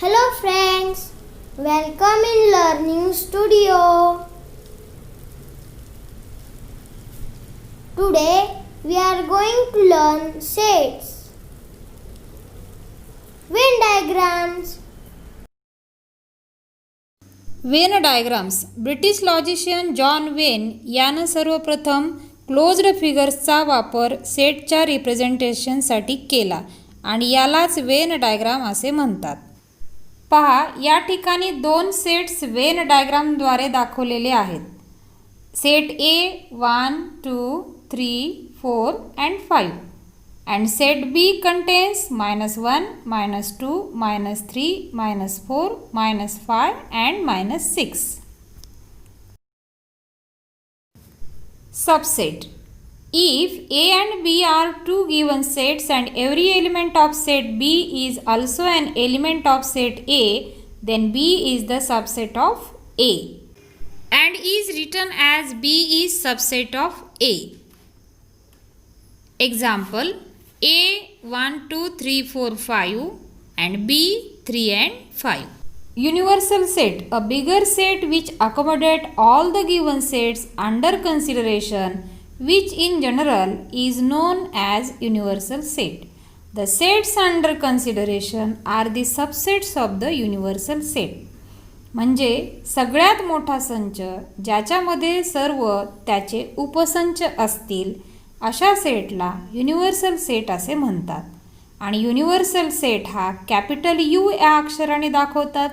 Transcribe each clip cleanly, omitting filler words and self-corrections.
Hello friends, welcome in Learning Studio. Today we are going to learn sets. Venn diagrams. Venn diagrams. British logician John Wien यानं सर्वप्रथम closed फिगर्सचा वापर सेटच्या रिप्रेझेंटेशनसाठी केला आणि यालाच Venn diagram असे म्हणतात. पहा, या ठिकाणी दोन सेट्स वेन डायग्रामद्वारे दाखवलेले आहेत. Set A 1, 2, 3, 4 and 5 and set B contains -1, -2, -3, -4, -5 and -6. Subset. If A and B are two given sets and every element of set B is also an element of set A, then B is the subset of A and is written as B is subset of A. Example: A 1, 2, 3, 4, 5 and B 3 and 5. Universal set, a bigger set which accommodate all the given sets under consideration, which in general is known as universal set. The sets under consideration are the subsets of the universal set. म्हणजे सगळ्यात मोठा संच ज्याच्यामध्ये सर्व त्याचे उपसंच असतील अशा सेटला युनिव्हर्सल सेट असे म्हणतात. आणि युनिव्हर्सल सेट हा कॅपिटल यू या अक्षराने दाखवतात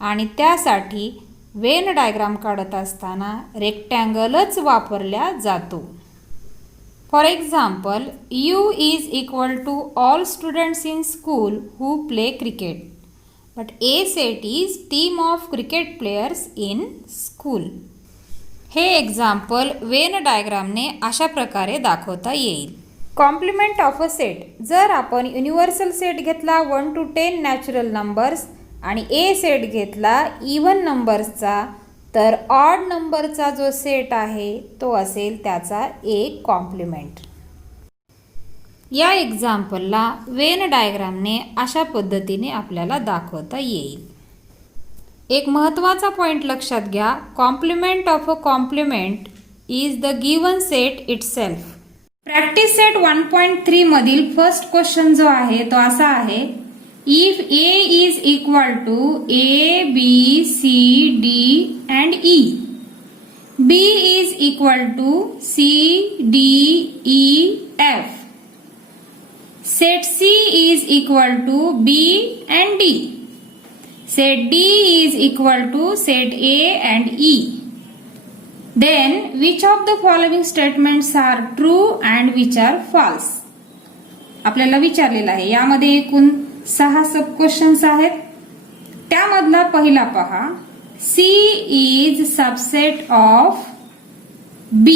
आणि त्यासाठी वेन डायग्राम काढत असताना रेक्टँगलच वापरला जातो. For example, U is equal to all students in school who play cricket, but A set is team of cricket players in school. हे एक्झाम्पल वेन डायग्रामने अशा प्रकारे दाखवता येईल. Complement of a set. जर आपण युनिव्हर्सल सेट घेतला 1 to 10 natural numbers आणि ए सेट घेतला इव्हन नंबर्सचा, तर ऑड नंबरचा जो सेट आहे तो असेल त्याचा एक कॉम्प्लिमेंट. या एक्झाम्पलला वेन डायग्रामने अशा पद्धतीने आपल्याला दाखवता येईल. एक महत्त्वाचा पॉईंट लक्षात घ्या. Complement of a complement is the given set itself. Practice set 1.3 मधील फर्स्ट क्वेश्चन जो आहे तो असा आहे: if A is equal to A, B, C, D and E, B is equal to C, D, E, F, set C is equal to B and D, set D is equal to set A and E, then which of the following statements are true and which are false? आपल्याला विचारलेलं आहे. यामध्ये एकूण 6 sub questions आहेत. त्यामधला पहिला पहा. C is subset of B.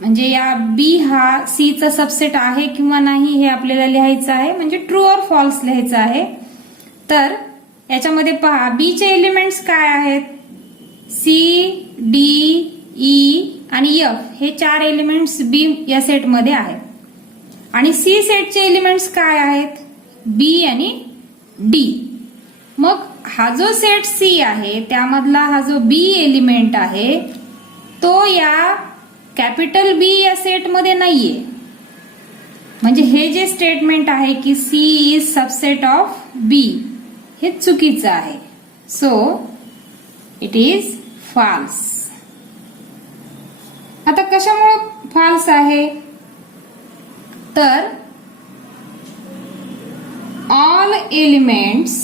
म्हणजे या B हा C चा सबसेट आहे किंवा नाही हे आपल्याला लिहायचं आहे. म्हणजे ट्रू और फॉल्स लिहायचं आहे. तर याच्यामध्ये पहा, B चे एलिमेंट्स काय आहेत? C, D, E आणि F हे 4 एलिमेंट्स B या सेटमध्ये आहेत. आणि C सेटचे एलिमेंट्स काय आहेत? B आणि D. मग हा जो सेट C आहे त्यामधला हा जो B एलिमेंट आहे तो या कॅपिटल B या सेटमध्ये नाहीये. म्हणजे हे जे स्टेटमेंट आहे की C is subset of B हे चुकीचं आहे. So it is false. आता कशामुळे फॉल्स आहे? तर all elements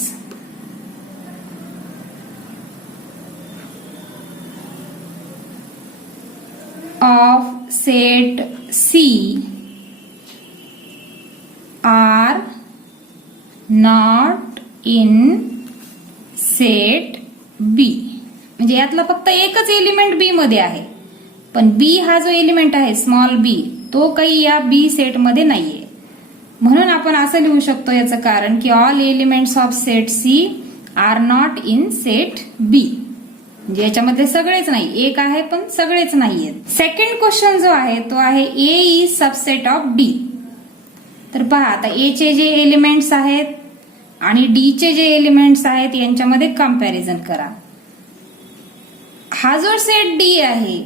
of set C are not in set B. म्हणजे यातला फक्त एकच एलिमेंट बी मध्ये आहे, पण बी हा जो एलिमेंट आहे स्मॉल बी तो काही या बी सेट मध्ये नाहीये. म्हणून आपण असं लिहू शकतो याचं कारण की all elements of set C are not in set B. म्हणजे याच्यामध्ये सगळेच नाही, एक आहे पण सगळेच नाहीयेत. सेकंड क्वेश्चन जो आहे तो आहे ए इज सबसेट ऑफ डी. तर पहा, आता ए चे जे एलिमेंट्स आहेत आणि डी चे जे एलिमेंट्स आहेत यांच्यामध्ये कंपॅरिझन करा. हा जो सेट डी आहे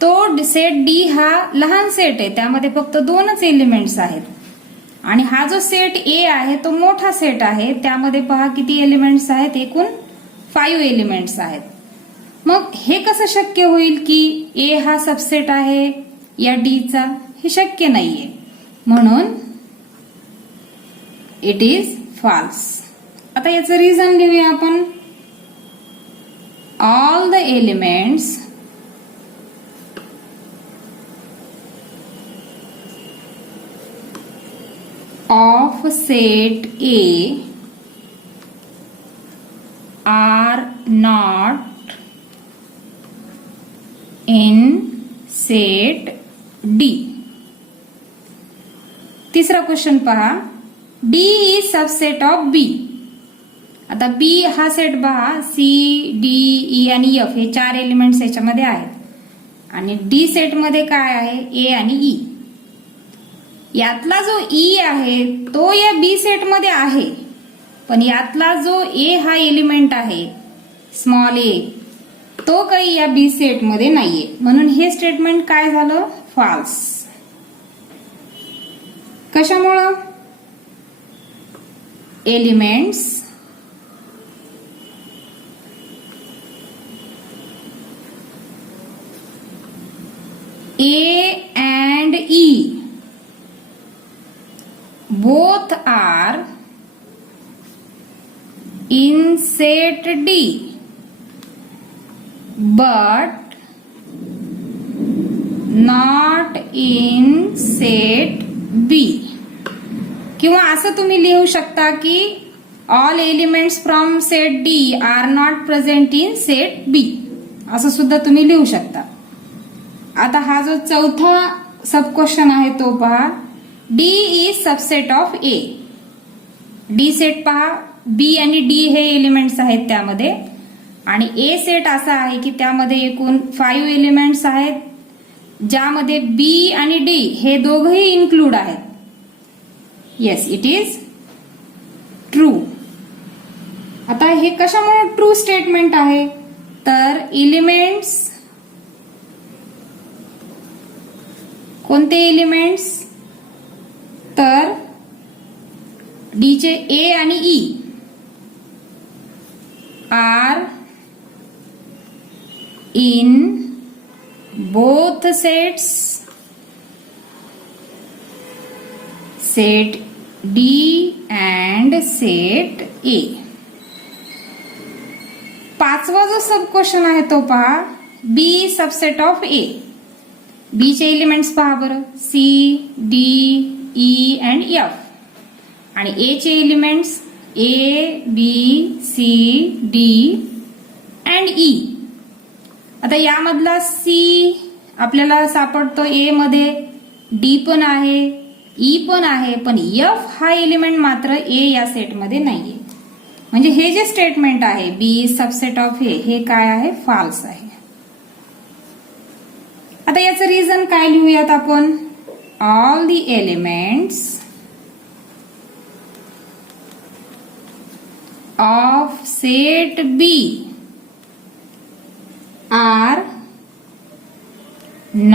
तो सेट डी हा लहान सेट आहे, त्यामध्ये फक्त 2च एलिमेंट्स आहेत. आणि हा जो सेट ए आहे तो मोठा सेट आहे, त्यामध्ये पहा किती एलिमेंट्स आहेत, एकूण 5 एलिमेंट्स आहेत. मग हे कसं शक्य होईल की ए हा सबसेट आहे या डी चा? हे शक्य नाहीये, म्हणून इट इज फॉल्स. आता याचं रिझन लिहूया आपण. All the elements of set A are not in set D. तिसरा क्वेश्चन पहा. D is subset of B. आता B हा सेट पहा, C, D, E आणि F हे 4 एलिमेंट्स याच्यामध्ये आहेत. आणि D सेट मध्ये काय आहे? A आणि E. यातला जो ई आहे तो या बी सेट मध्ये आहे, पण यातला जो ए हा एलिमेंट आहे स्मॉल ए तो काही या बी सेट मध्ये नाहीये, म्हणून हे स्टेटमेंट काय झालं? फॉल्स. कशामुळं? Elements A and E both are in set D but not in set B. किंवा असं तुम्ही लिहू शकता की all elements from set D are not present in set B, असं सुद्धा तुम्ही लिहू शकता. आता हा जो चौथा सब क्वेश्चन आहे तो पहा. D is subset of A. D set पहा, B आणि D हे एलिमेंट्स आहेत त्यामध्ये, आणि A सेट असा आहे की त्यामध्ये एकूण 5 एलिमेंट्स आहेत, ज्यामध्ये B आणि D हे दोघंही इन्क्लूड आहेत. Yes, it is true. आता हे कशामुळे ट्रू स्टेटमेंट आहे? तर एलिमेंट्स, कोणते एलिमेंट्स? तर डी चे ए आणि E are in both sets, set D and set ए. पाचवा जो सब क्वेश्चन आहे तो पहा. बी सबसेट ऑफ ए. बी चे एलिमेंट्स पहा बरं, C, D, E and F. आणि ए चे elements A, B, C, D and E. आता यामधला सी आपल्याला सापडतो ए मध्ये, डी पण आहे, ई पण आहे, पण एफ हा एलिमेंट मात्र ए या सेटमध्ये नाहीये. म्हणजे हे जे स्टेटमेंट आहे बी सबसेट ऑफ ए हे काय आहे? फॉल्स आहे. आता याचं रिझन काय लिहूयात आपण? all the elements of set B are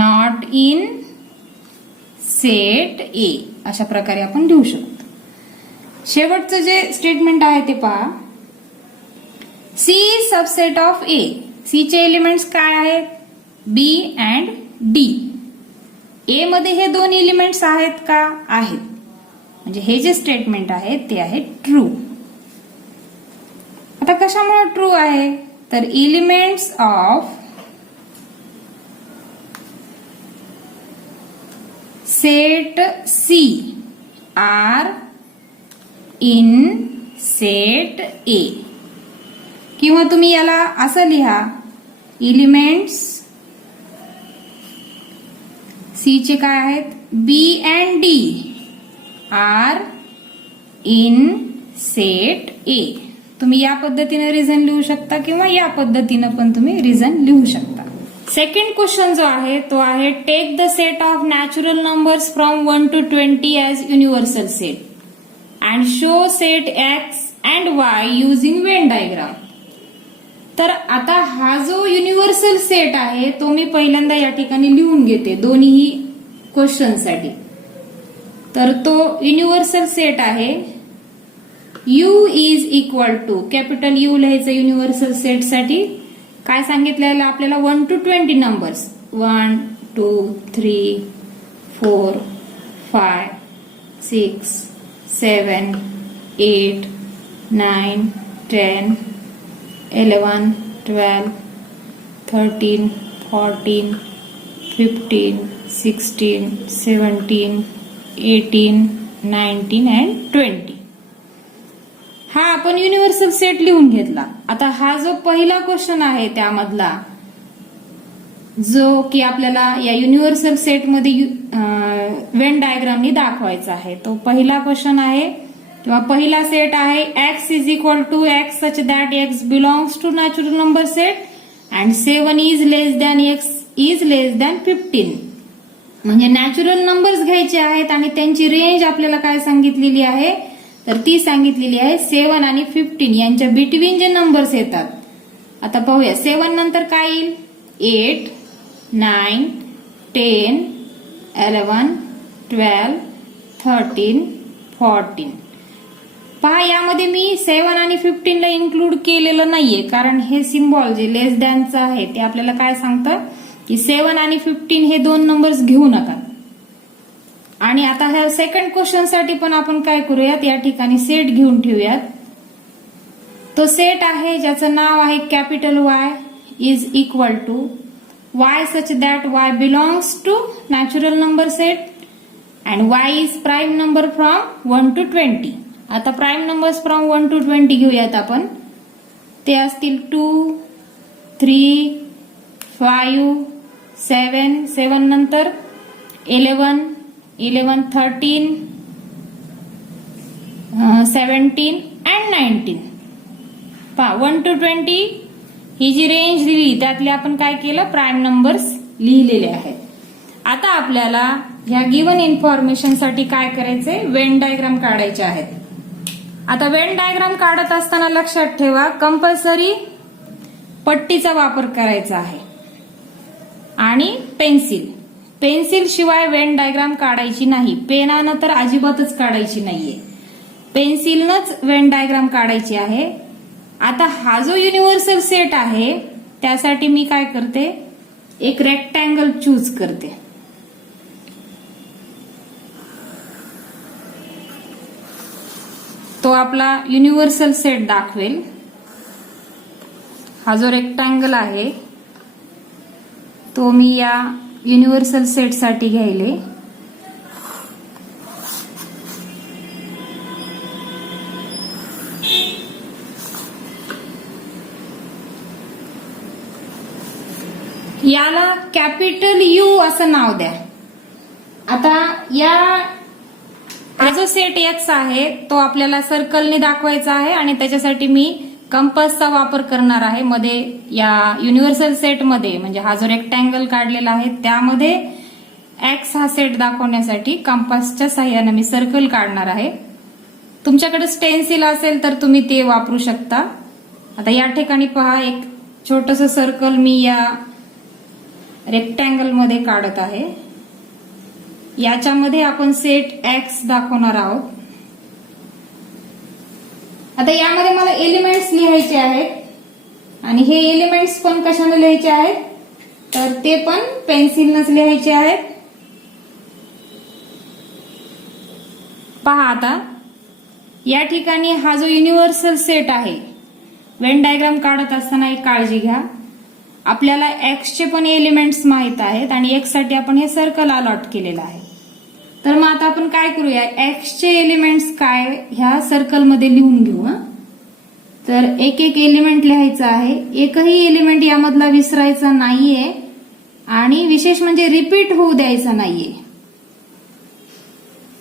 not in set A. अशा प्रकारे आपण लिहू शकतो. शेवटचं जे स्टेटमेंट आहे ते पहा. C subset of A. C चे एलिमेंट्स काय आहेत? B and D. ए मध्ये हे 2 एलिमेंट्स आहेत का? आहेत. म्हणजे हे जे स्टेटमेंट आहे ते आहे ट्रू. आता कशामुळे ट्रू आहे? तर elements of set C are in set A. किंवा तुम्ही याला असं लिहा, एलिमेंट्स सी चे काय आहेत? B and D are in set A. तुम्ही या पद्धतीने रिझन लिहू शकता किंवा या पद्धतीने पण तुम्ही रिझन लिहू शकता. सेकंड क्वेश्चन जो आहे तो आहे take the set of natural numbers from 1 to 20 as universal set. And show set X and Y using Venn diagram. तर आता हा जो युनिव्हर्सल सेट आहे तो मी पहिल्यांदा या ठिकाणी लिहून घेते दोन्ही क्वेश्चनसाठी. तर तो युनिव्हर्सल सेट आहे U is equal to capital U लिहायचं युनिव्हर्सल सेट साठी. काय सांगितलेलं आपल्याला 1 to 20 नंबर्स 1 2 3 4 5 6 7 8 9 10 11 12 13 14 15 16 17 18 19 and 20. हा आपण युनिव्हर्सल सेट लिहून घेतला. आता हा जो पहिला क्वेश्चन आहे त्यामधला जो की आपल्याला या युनिव्हर्सल सेटमध्ये वेन डायग्रामनी दाखवायचा आहे तो पहिला क्वेश्चन आहे किंवा पहिला सेट आहे X is equal to X such that X belongs to natural number set and 7 is less than X is less than 15. म्हणजे नॅचरल नंबर्स घ्यायचे आहेत आणि त्यांची रेंज आपल्याला काय सांगितलेली आहे तर ती सांगितलेली आहे 7 आणि 15 यांच्या बिटवीन जे नंबर्स येतात. आता पाहूया 7 नंतर काय येईल 8 9 10 11 12 13 14. पहा यामध्ये मी 7 आणि 15 ला इन्क्लूड केलेलं नाहीये कारण हे सिम्बॉल जे लेस दॅनचं आहे ते आपल्याला काय सांगतं की 7 आणि 15 हे दोन नंबर्स घेऊ नका. आणि आता ह्या सेकंड क्वेश्चन साठी पण आपण काय करूयात या ठिकाणी सेट घेऊन ठेवूयात. तो सेट आहे ज्याचं नाव आहे capital Y is equal to Y such that Y belongs to natural number set and Y is prime number from 1 to 20. आता प्राईम नंबर्स फ्रॉम 1 to 20 घेऊयात आपण. ते असतील 2 3 5 7 7 नंतर 11 11 13 17 and 19. पहा 1 to 20 ही जी रेंज दिली त्यातले आपण काय केलं प्राईम नंबर्स लिहिलेले आहेत. आता आपल्याला ह्या गिवन इन्फॉर्मेशन साठी काय करायचंय वेन डायग्राम काढायचे आहेत. आता वेन डायग्राम काढत असताना लक्षात ठेवा कंपल्सरी पट्टीचा वापर करायचा आहे आणि पेन्सिल शिवाय वेन डायग्राम काढायची नाही. पेनानं तर अजिबातच काढायची नाहीये. पेन्सिलनच वेन डायग्राम काढायची आहे. आता हा जो युनिव्हर्सल सेट आहे त्यासाठी मी काय करते एक रेक्टँगल चूज करते. तो आपला युनिव्हर्सल सेट दाखवेल. हा जो रेक्टँगल आहे तो मी या युनिव्हर्सल सेट साठी घ्यायले. याला कॅपिटल U असं नाव द्या. आता या हा जो सेट X आहे तो आपल्याला सर्कलने दाखवायचा आहे आणि त्याच्यासाठी मी कंपासचा वापर करणार आहे. मध्ये या युनिव्हर्सल सेट मध्ये म्हणजे हा जो रेक्टँगल काढलेला आहे त्यामध्ये एक्स हा सेट दाखवण्यासाठी कंपासच्या साह्याने मी सर्कल काढणार आहे. तुमच्याकडे स्टेन्सिल असेल तर तुम्ही ते वापरू शकता. आता या ठिकाणी पहा एक छोटस सर्कल मी या रेक्टँगल मध्ये काढत आहे. याच्यामध्ये आपण सेट एक्स दाखवणार आहोत. आता यामध्ये मला एलिमेंट्स लिहायचे आहेत आणि हे एलिमेंट्स पण कशाने लिहायचे आहेत तर ते पण पेन्सिलनच लिहायचे आहेत. पहा आता या ठिकाणी हा जो युनिव्हर्सल सेट आहे वेन डायग्राम काढत असताना एक काळजी घ्या. आपल्याला एक्सचे पण एलिमेंट्स माहित आहेत आणि एक्स साठी आपण हे सर्कल अलॉट केलेलं आहे. तर मग आता आपण काय करूया एक्सचे एलिमेंट्स काय ह्या सर्कल मध्ये लिहून घेऊ. तर एक एक एलिमेंट लिहायचं आहे. एकही एलिमेंट यामधला विसरायचा नाहीये आणि विशेष म्हणजे रिपीट होऊ द्यायचा नाहीये.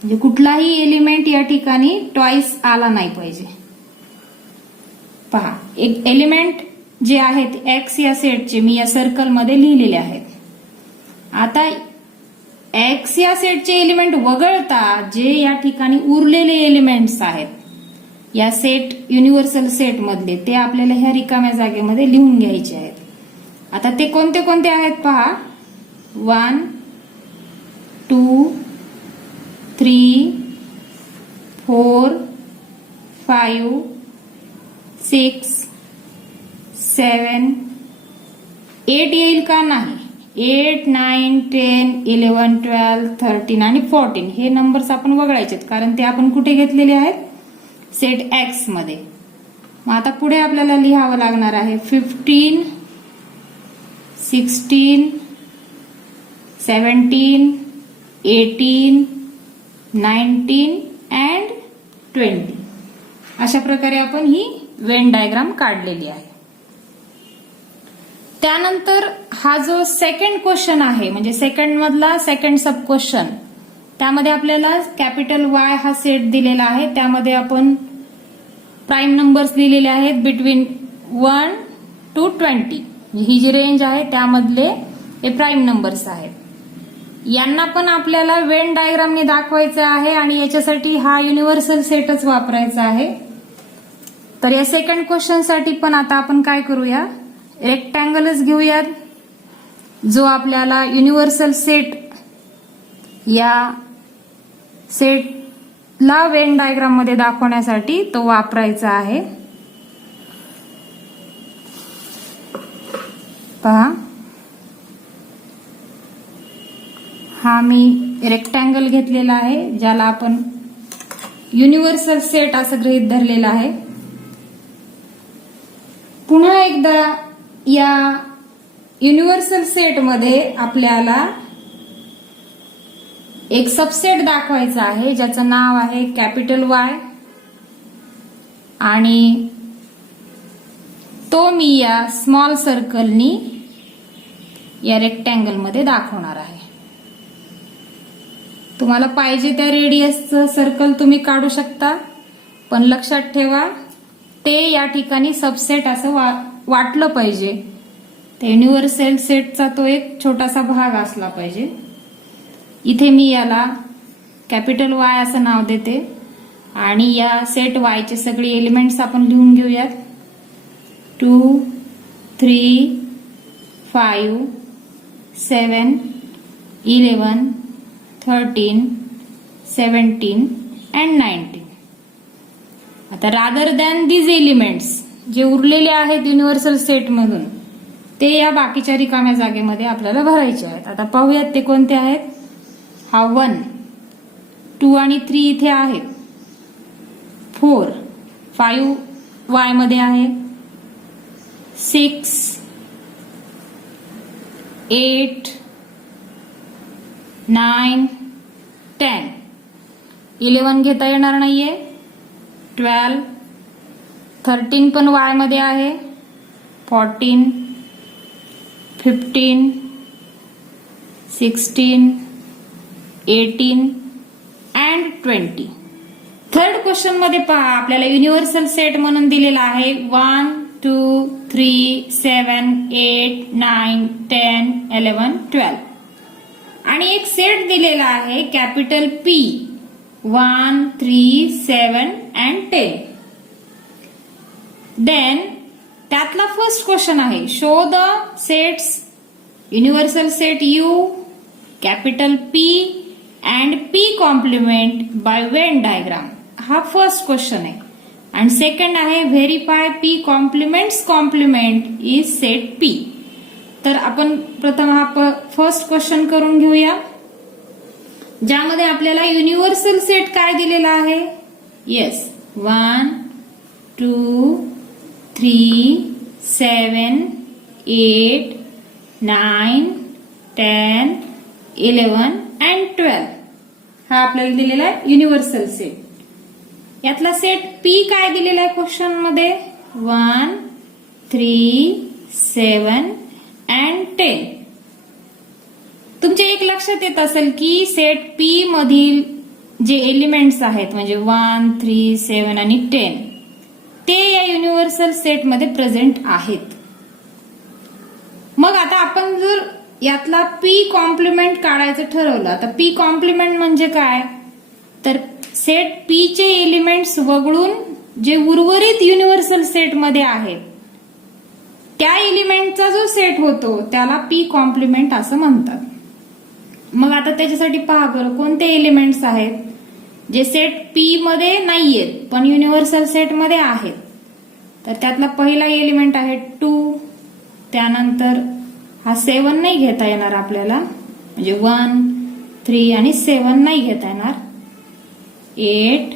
म्हणजे कुठलाही एलिमेंट या ठिकाणी ट्वाइस आला नाही पाहिजे. पहा एक एलिमेंट जे आहेत एक्स या सेटचे मी या सर्कल मध्ये लिहिलेले आहेत. आता एक्स या सेटचे एलिमेंट वगळता जे या ठिकाणी उरलेले एलिमेंट्स आहेत या सेट युनिव्हर्सल सेट मधले ते आपल्याला ह्या रिकाम्या जागेमध्ये लिहून घ्यायचे आहेत. आता ते कोणते कोणते आहेत पहा. 1 2 3 4 5 6 7 8 येईल का नाही. 8 9 10 11 12 13 आणि 14 हे नंबर्स आपण वगळायचे कारण ते आपण कुठे घेतलेले आहेत सेट एक्स मध्ये. मग आता पुढे आपल्याला लिहावं लागणार आहे 15 16 17 18 19 अँड 20. अशा प्रकारे आपण ही वेन डायग्राम काढलेली आहे. त्यानंतर हा जो सेकंड क्वेश्चन आहे म्हणजे सेकंड मधला सेकंड सब क्वेश्चन त्यामध्ये आपल्याला कॅपिटल वाय हा सेट दिलेला आहे. त्यामध्ये आपण प्राईम नंबर्स दिलेले आहेत बिटवीन 1 to 20. ही जी रेंज आहे त्यामधले हे प्राईम नंबर्स आहेत. यांना पण आपल्याला वेन डायग्रामने दाखवायचं आहे आणि याच्यासाठी हा युनिव्हर्सल सेटच वापरायचा आहे. तर या सेकंड क्वेश्चन साठी पण आता आपण काय करूया रेक्टँगलच घेऊयात जो आपल्याला युनिव्हर्सल सेट या सेटला वेन डायग्राम मध्ये दाखवण्यासाठी तो वापरायचा आहे. पहा हा मी रेक्टँगल घेतलेला आहे ज्याला आपण युनिव्हर्सल सेट असं गृहीत धरलेलं आहे. पुन्हा एकदा या युनिव्हर्सल सेट मध्ये आपल्याला एक सबसेट दाखवायचा आहे ज्याचं नाव आहे कॅपिटल वाय आणि तो मी या स्मॉल सर्कलनी या रेक्टँगल मध्ये दाखवणार आहे. तुम्हाला पाहिजे त्या रेडियसचं सर्कल तुम्ही काढू शकता पण लक्षात ठेवा ते या ठिकाणी सबसेट असं वाटलं पाहिजे. ते युनिव्हर्सल सेटचा तो एक छोटासा भाग असला पाहिजे. इथे मी याला कॅपिटल वाय असं नाव देते आणि या सेट वायचे सगळे एलिमेंट्स आपण लिहून घेऊयात. 2 3 5 7 11 13 17 and 19. आता रादर दॅन दीज एलिमेंट्स जे उरलेले आहेत युनिव्हर्सल सेट मधून ते या बाकीच्या रिकाम्या जागेमध्ये आपल्याला भरायचे आहेत. आता पाहूयात ते कोणते आहेत. हा 1 2 आणि 3 इथे आहेत. 4 5 वाय मध्ये आहे. 6 8 9 10 11 घेता येणार नाहीये. 12 13 पण वाय मध्ये आहे. 14 15 16 18 अँड 20. थर्ड क्वेश्चन मध्ये पहा आपल्याला युनिव्हर्सल सेट म्हणून दिलेला आहे 1 2 3 7 8 9 10 11 12 आणि एक सेट दिलेला आहे कॅपिटल पी 1 3 7 अँड 10. देन त्यातला फर्स्ट क्वेश्चन आहे show the sets universal set U capital P and P complement by Venn diagram. हा फर्स्ट क्वेश्चन आहे. आणि सेकंड आहे verify P complement is set P. तर आपण प्रथम हा फर्स्ट क्वेश्चन करून घेऊया ज्यामध्ये आपल्याला युनिव्हर्सल सेट काय दिलेला आहे. येस 1 2 3 7 8 9 10 11 अँड 12 हा आपल्याला दिलेला आहे युनिव्हर्सल सेट. यातला सेट पी काय दिलेला आहे क्वेश्चन मध्ये 1 3 7 अँड 10. तुमच्या एक लक्षात येत असेल की सेट पी मधील जे एलिमेंट्स आहेत म्हणजे 1 3 7 आणि 10 ते या युनिव्हर्सल सेट मध्ये प्रेझेंट आहेत. मग आता आपण जर यातला पी कॉम्प्लिमेंट काढायचं ठरवलं. आता पी कॉम्प्लिमेंट म्हणजे काय, तर सेट पी चे एलिमेंट्स वगळून जे उर्वरित युनिव्हर्सल सेट मध्ये आहेत त्या एलिमेंटचा जो सेट होतो त्याला पी कॉम्प्लिमेंट असं म्हणतात. मग आता त्याच्यासाठी पहा बरं कोणते एलिमेंट्स आहेत जे सेट पी मध्ये नाहीयेत पण युनिव्हर्सल सेट मध्ये आहेत. तर त्यातला पहिला एलिमेंट आहे 2. त्यानंतर हा 7 नाही घेता येणार आपल्याला, म्हणजे 1, 3 आणि 7 नाही घेता येणार. 8,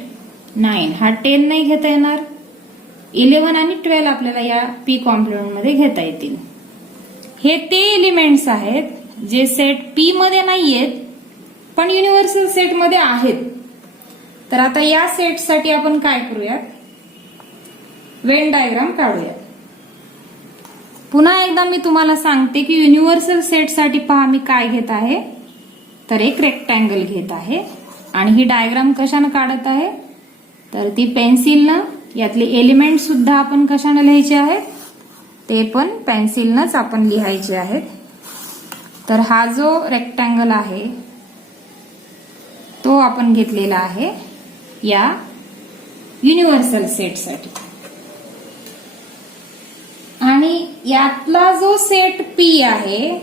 9 हा 10 नाही घेता येणार. 11 आणि 12 आपल्याला या पी कॉम्प्लिमेंट मध्ये घेता येतील. हे ते एलिमेंट्स आहेत जे सेट पी मध्ये नाहीयेत पण युनिव्हर्सल सेट मध्ये आहेत. तर आता या सेटसाठी आपण काय करूयात, वेन डायग्राम काढूयात. पुन्हा एकदा मी तुम्हाला सांगते की युनिव्हर्सल सेटसाठी पहा मी काय घेत आहे, तर एक रेक्टँगल घेत आहे आणि ही डायग्राम कशानं काढत आहे, तर ती पेन्सिलनं. यातले एलिमेंट सुद्धा आपण कशानं लिहायचे आहेत, ते पण पेन्सिलनंच आपण लिहायचे आहेत. तर हा जो रेक्टँगल आहे तो आपण घेतलेला आहे या युनिव्हर्सल सेटसाठी. आणि यातला जो सेट पी आहे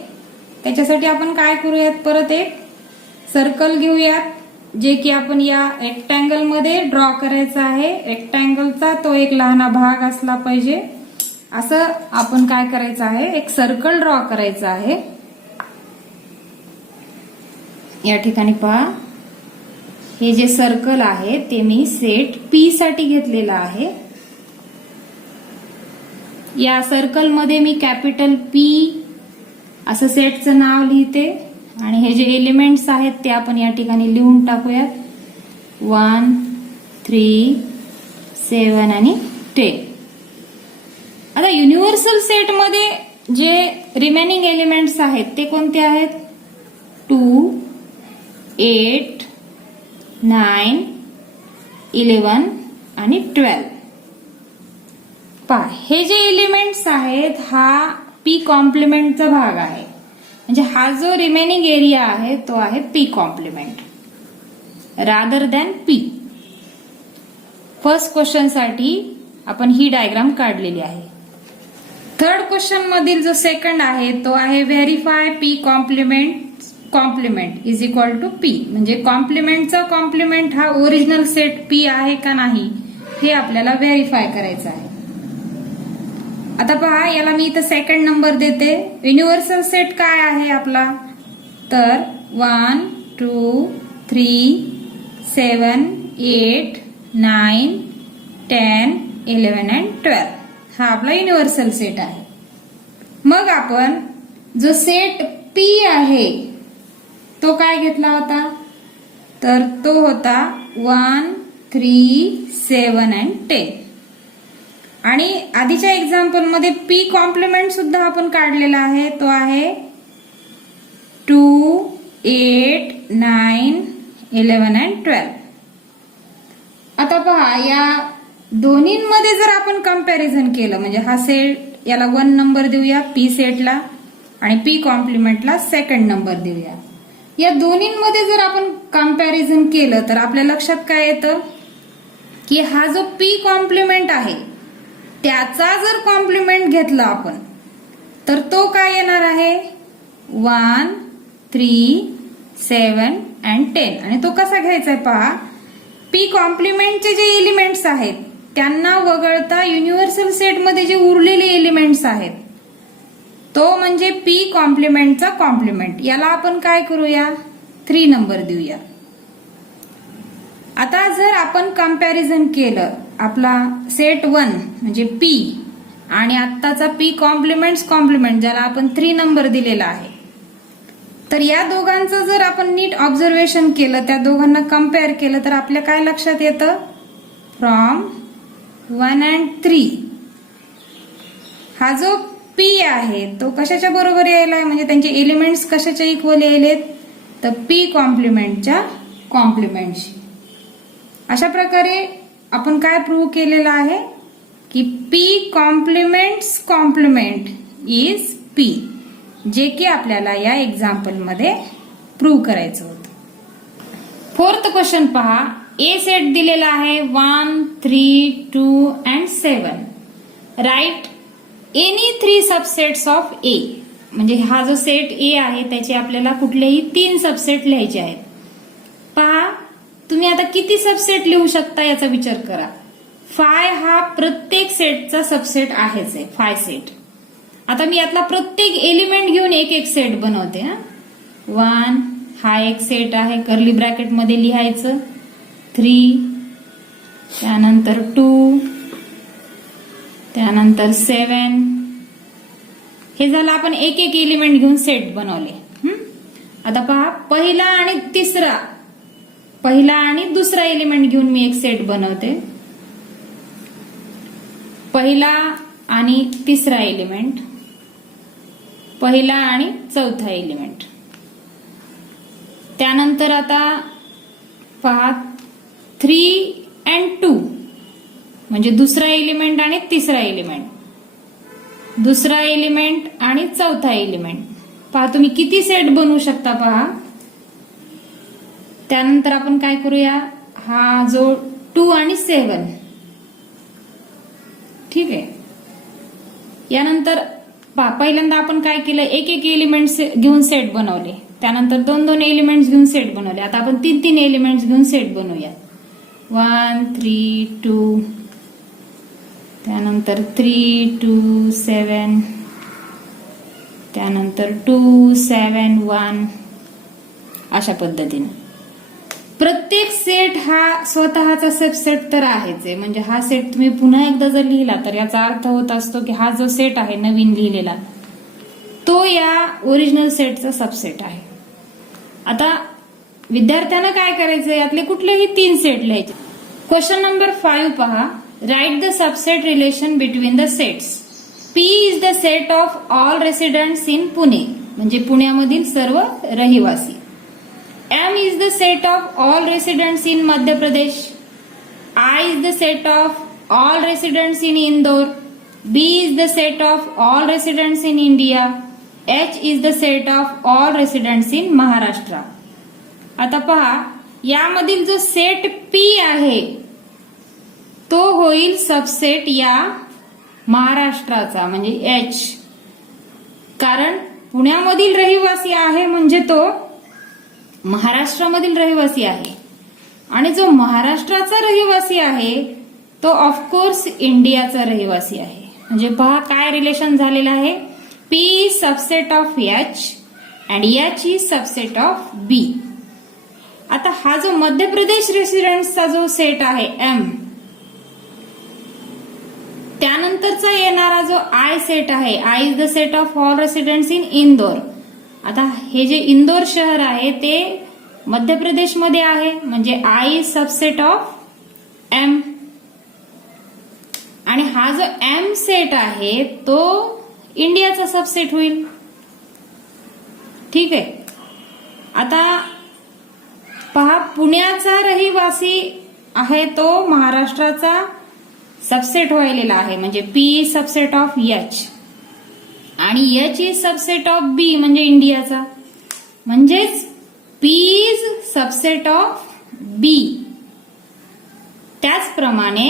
त्याच्यासाठी आपण काय करूयात, परत एक सर्कल घेऊयात जे की आपण या रेक्टँगल मध्ये ड्रॉ करायचा आहे. रेक्टँगलचा तो एक लहान भाग असला पाहिजे असं आपण काय करायचं आहे, एक सर्कल ड्रॉ करायचं आहे. या ठिकाणी पहा हे जे सर्कल आहे ते मी सेट पी साठी घेतलेलं आहे. या सर्कल मध्ये मी कॅपिटल पी असं सेटचं नाव लिहिते आणि हे जे एलिमेंट्स आहेत ते आपण या ठिकाणी लिहून टाकूयात. 1, 3, 7 आणि 10. आता युनिव्हर्सल सेट मध्ये जे रिमेनिंग एलिमेंट्स आहेत ते कोणते आहेत, 2, 8, 9, 11 आणि 12. पहा हे जे एलिमेंट्स आहेत हा पी कॉम्प्लिमेंटचा भाग आहे. म्हणजे हा जो रिमेनिंग एरिया आहे तो आहे P complement rather than P. First question साठी आपण ही डायग्राम काढलेली आहे. थर्ड क्वेश्चन मधील जो सेकंड आहे तो आहे verify P complement is equal to P. म्हणजे कॉम्प्लिमेंटचा कॉम्प्लिमेंट हा ओरिजिनल सेट पी आहे का नाही हे आपल्याला व्हेरीफाय करायचं आहे. आता पहा याला मी इथं सेकंड नंबर देते. युनिव्हर्सल सेट काय आहे आपला, तर 1, 2, 3, 7, 8, 9, 10, 11 आणि 12 हा आपला युनिव्हर्सल सेट आहे. मग आपण जो सेट पी आहे तो काय घेतला होता, तर तो होता 1, 3, 7 आणि 10. आणि आधीच्या एक्झाम्पल मध्ये पी कॉम्प्लिमेंट सुद्धा आपण काढलेला आहे, तो आहे 2, 8, 9, 11 आणि 12. आता पहा या दोन्हींमध्ये जर आपण कंपॅरिझन केलं, म्हणजे हा सेट याला 1 नंबर देऊया पी सेटला आणि पी कॉम्प्लिमेंटला सेकंड नंबर देऊया. या दोन्हींमध्ये जर आपण कंपॅरिझन केलं तर आपल्या लक्षात काय येतं की हा जो पी कॉम्प्लिमेंट आहे त्याचा जर कॉम्प्लिमेंट घेतला आपण तर तो काय येणार आहे 1, 3, 7 आणि 10. आणि तो कसा घ्यायचा आहे पहा, पी कॉम्प्लिमेंटचे जे एलिमेंट्स आहेत त्यांना वगळता युनिव्हर्सल सेटमध्ये जे उरलेले एलिमेंट्स आहेत तो म्हणजे पी कॉम्प्लिमेंटचा कॉम्प्लिमेंट. याला आपण काय करूया 3 नंबर देऊया. आता जर आपण कंपॅरिझन केलं आपला सेट 1 म्हणजे पी आणि आत्ताचा पी कॉम्प्लिमेंट ज्याला आपण 3 नंबर दिलेला आहे, तर या दोघांचं जर आपण नीट ऑब्झर्वेशन केलं, त्या दोघांना कंपेअर केलं तर आपल्या काय लक्षात येतं, फ्रॉम 1 and 3 हा जो पी आहे तो कशाच्या बरोबर यायला आहे, म्हणजे त्यांचे एलिमेंट्स कशाच्या इक्वल यायलेत, तर पी कॉम्प्लिमेंटच्या कॉम्प्लिमेंटशी. अशा प्रकारे आपण काय प्रूव्ह केलेलं आहे की पी कॉम्प्लिमेंट इज पी. जे की आपल्याला या एक्झाम्पल मध्ये प्रूव्ह करायचं होतं. फोर्थ क्वेश्चन पहा. ए सेट दिलेला आहे 1, 3, 2 and 7. Right any 3 subsets of A. म्हणजे हा जो सेट ए आहे त्याचे आपल्याला कुठलेही 3 सबसेट लिहायचे आहेत. पहा तुम्ही आता किती सबसेट लिहू शकता याचा विचार करा. 5 हा प्रत्येक सेटचा सबसेट आहेच आहे. 5 सेट. आता मी यातला प्रत्येक एलिमेंट घेऊन एक एक सेट बनवते. 1 हा एक सेट आहे, कर्ली ब्रॅकेट मध्ये लिहायचं. 3, त्यानंतर 2, त्यानंतर 7. हे झालं आपण एक एक एलिमेंट घेऊन सेट बनवले. आता पहा पहिला आणि दुसरा एलिमेंट घेऊन मी एक सेट बनवते. पहिला आणि तिसरा एलिमेंट, पहिला आणि चौथा एलिमेंट. त्यानंतर आता पहा 3 अँड 2 म्हणजे दुसरा एलिमेंट आणि तिसरा एलिमेंट, दुसरा एलिमेंट आणि चौथा एलिमेंट. पहा तुम्ही किती सेट बनवू शकता पहा. त्यानंतर आपण काय करूया, हा जो 2 आणि 7 ठीक आहे. यानंतर पहा पहिल्यांदा आपण काय केलं, एक एक एलिमेंट घेऊन सेट बनवले. त्यानंतर 2-2 एलिमेंट्स घेऊन सेट बनवले. आता आपण 3-3 एलिमेंट्स घेऊन सेट बनवूया. 1, 3, 2, त्यानंतर 3, 2, 7, त्यानंतर 2, 7, 1. अशा पद्धतीने प्रत्येक सेट हा स्वतःचा सबसेट तर आहेच आहे. म्हणजे हा सेट तुम्ही पुन्हा एकदा जर लिहिला तर याचा अर्थ होत असतो की हा जो सेट आहे नवीन लिहिलेला तो या ओरिजिनल सेटचा सबसेट आहे. आता विद्यार्थ्यांना काय करायचं, यातले कुठलेही 3 सेट लिहायचे. क्वेश्चन नंबर 5 पहा. Write the subset relation between the sets. P is the set of all residents in Pune. म्हणजे पुण्यामधील सर्व रहिवासी. M is the set of all residents in Madhya Pradesh. I is the set of all residents in Indore. B is the set of all residents in India. H is the set of all residents in Maharashtra. आता पहा यामधील जो set P आहे तो होईल subset या महाराष्ट्राचा म्हणजे H. कारण पुण्यामधील रहिवासी आहे म्हणजे तो महाराष्ट्रामधील रहिवासी आहे आणि जो महाराष्ट्राचा रहिवासी आहे तो ऑफकोर्स इंडियाचा रहिवासी आहे. म्हणजे पहा काय रिलेशन झालेलं आहे. P is subset of H and H is subset of B. आता हा जो मध्य प्रदेश रेसिडेंट्सचा जो सेट आहे M, त्यानंतरचा येणारा जो I सेट आहे, I is the set of all residents in Indore. आता हे जे इंदोर शहर आहे ते मध्य प्रदेशमध्ये आहे म्हणजे I is subset of M. आणि हा जो M सेट आहे तो इंडियाचा सबसेट होईल. ठीक आहे. आता पहा पुण्याचा रहिवासी आहे तो महाराष्ट्राचा सबसेट व्हायलेला आहे म्हणजे P सबसेट ऑफ H आणि H is subset of B म्हणजे इंडियाचा. म्हणजेच P is subset of B. त्याचप्रमाणे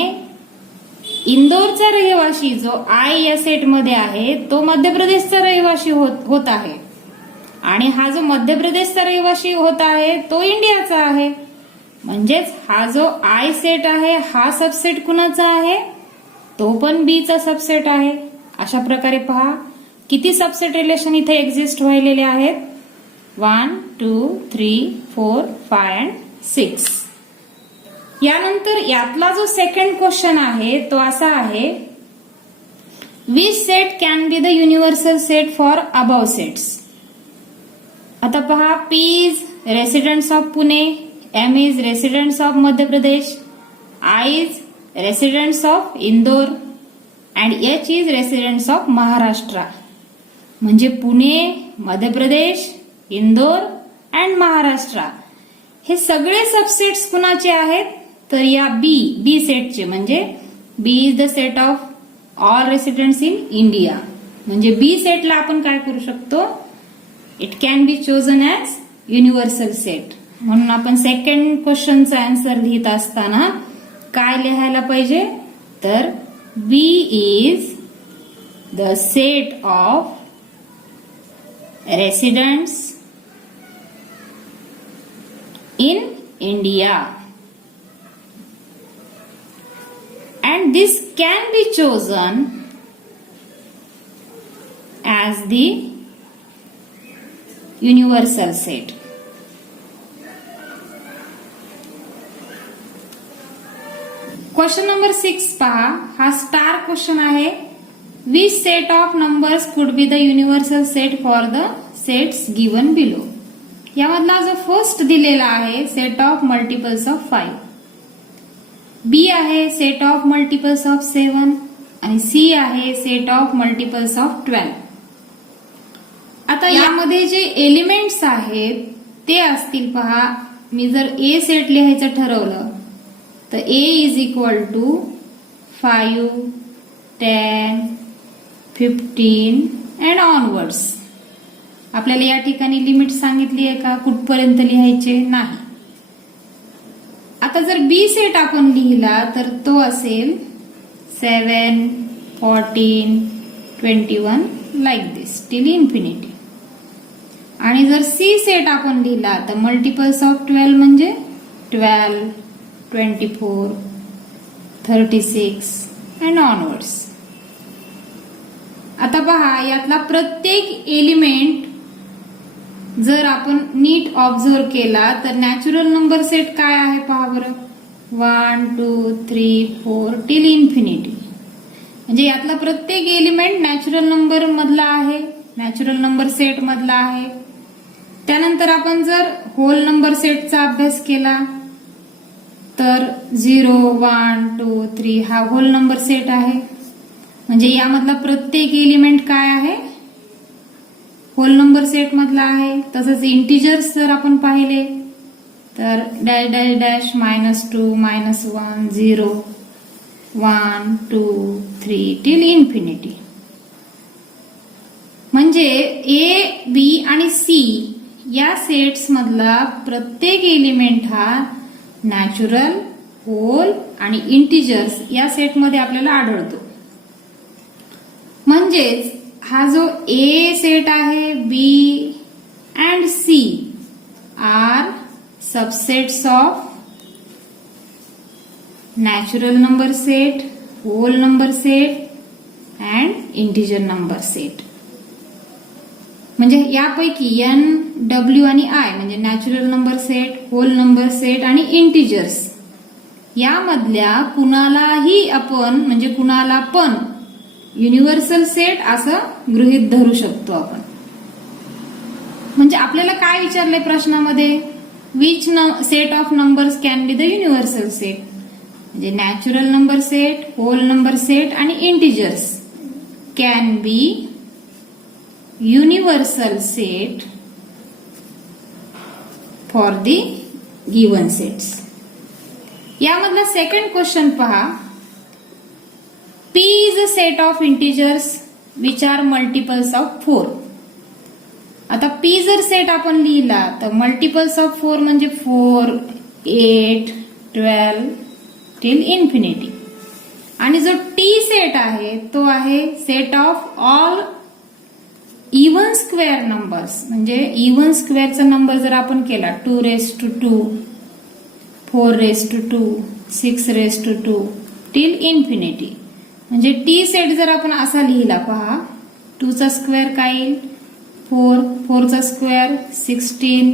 इंदोरचा रहिवासी जो I या सेटमध्ये आहे तो मध्य प्रदेशचा रहिवासी होत आहे आणि हा जो मध्य प्रदेशचा रहिवासी होत आहे तो इंडियाचा आहे. म्हणजेच हा जो I सेट आहे हा सबसेट कुणाचा आहे, तो पण B चा सबसेट आहे. अशा प्रकारे पहा किती सबसेट रिलेशन इथे एक्झिस्ट व्हायलेले आहेत. 1, 2, 3, 4, 5 and 6. यानंतर यातला जो सेकंड क्वेश्चन आहे तो असा आहे, which set can be the universal set for above sets. आता पहा P is residents of Pune, M is residents of Madhya Pradesh, I is residents of Indore and H is residents of Maharashtra. म्हणजे पुणे, मध्य प्रदेश, इंदोर अँड महाराष्ट्र हे सगळे सबसेट्स कुणाचे आहेत तर या बी सेटचे. म्हणजे B is the set of all residents in India. म्हणजे बी सेटला आपण काय करू शकतो, it can be chosen as universal set. म्हणून आपण सेकंड क्वेश्चनचा आन्सर लिहित असताना काय लिहायला पाहिजे, तर B is the set of residents in India, and this can be chosen as the universal set. Question number 6 पहा, हा स्टार क्वेश्चन आहे. Which set of numbers could be the universal set for the sets given below. यामधला जो first दिलेला आहे set of multiples of 5, बी आहे set of multiples of 7 आणि C आहे सेट ऑफ मल्टिपल्स ऑफ 12. आता यामध्ये जे एलिमेंट्स आहेत ते असतील पहा, मी जर ए सेट लिहायचं ठरवलं तर A is equal to 5, 10, 15 and onwards. आपल्याला या ठिकाणी लिमिट सांगितली आहे का, कुठपर्यंत लिहायचे नाही. आता जर बी सेट आपण लिहिला तर तो असेल 7, 14, 21 लाईक दिस टिल इन्फिनिटी. आणि जर सी सेट आपण लिहिला तर मल्टिपल्स ऑफ 12 म्हणजे 12, 24, 36 अँड ऑनवर्ड्स. आता पहा, यातला प्रत्येक एलिमेंट जर आपण नीट ऑब्झर्व केला तर नॅचरल नंबर सेट काय आहे पहा बरं, 1, 2, 3, 4 टिल इन्फिनिटी. म्हणजे यातला प्रत्येक एलिमेंट नॅचरल नंबर मधला आहे, नॅचरल नंबर सेट मधला आहे. त्यानंतर आपण जर होल नंबर सेटचा अभ्यास केला तर 0, 1, 2, 3 हा होल नंबर सेट आहे. म्हणजे यामधला प्रत्येक एलिमेंट काय आहे, होल नंबर सेट मधला आहे. तसंच इंटिजर्स जर आपण पाहिले तर dash dash dash -2, -1, 0, 1, 2, 3 till infinity. म्हणजे ए, बी आणि सी या सेट्स मधला प्रत्येक एलिमेंट हा नॅचरल, होल आणि इंटिजर्स या सेटमध्ये आपल्याला आढळतो. म्हणजेच हा जो ए सेट आहे, B and C are subsets of natural number set, whole number set and integer number set. म्हणजे यापैकी एन, डब्ल्यू आणि आय म्हणजे natural number set, whole number set आणि इंटिजर्स यामधल्या कुणालाही आपण म्हणजे कुणाला पण युनिव्हर्सल सेट असं गृहीत धरू शकतो आपण. म्हणजे आपल्याला काय विचारलंय प्रश्नामध्ये, which set of numbers can be the universal set. म्हणजे natural number set, whole number set आणि integers can be universal set for the given sets. यामधला सेकंड क्वेश्चन पहा, P is a set of integers which are multiples of 4. आता P जर set आपण लिहिला तर multiples of 4 म्हणजे 4, 8, 12 till infinity. आणि जो T सेट आहे तो आहे set of all even square numbers. म्हणजे इव्हन स्क्वेअरचा नंबर जर आपण केला 2^2, 4^2, 6^2 टिल इन्फिनिटी. म्हणजे टी सेट जर आपण असा लिहिला पहा, 2 चा स्क्वेअर काय येईल 4, 4 चा स्क्वेअर 16,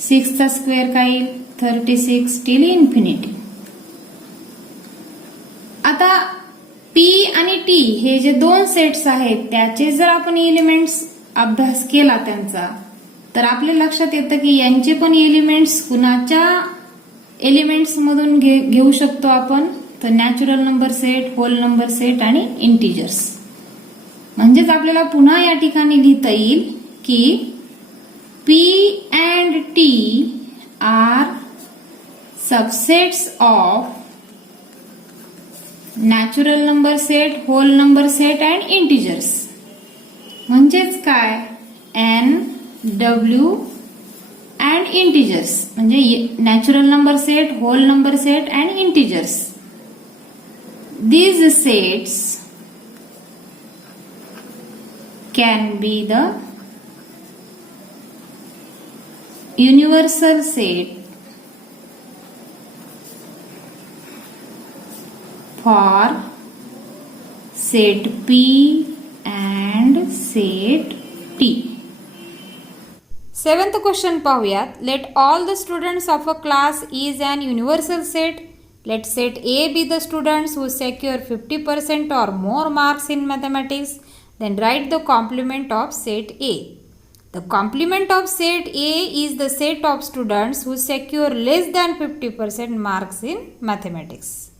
6 चा स्क्वेअर काय येईल 36 टिल इन्फिनिटी. आता पी आणि टी हे जे दोन सेट्स आहेत त्याचे जर आपण एलिमेंट्स अभ्यास केला त्यांचा तर आपल्या लक्षात येतं की यांचे पण एलिमेंट्स कुणाच्या एलिमेंट्स मधून घेऊ शकतो आपण, तर natural number set, whole number set आणि इंटिजर्स. म्हणजेच आपल्याला पुन्हा या ठिकाणी लिहिता येईल की P and T are subsets of natural number set, whole number set and integers. म्हणजेच काय एन डब्ल्यू अँड इंटिजर्स म्हणजे natural number set, whole number set and integers. These sets can be the universal set for set P and set T. 7th question पाहूयात. Let all the students of a class is an universal set. Let set A be the students who secure 50% or more marks in mathematics. Then write the complement of set A. The complement of set A is the set of students who secure less than 50% marks in mathematics.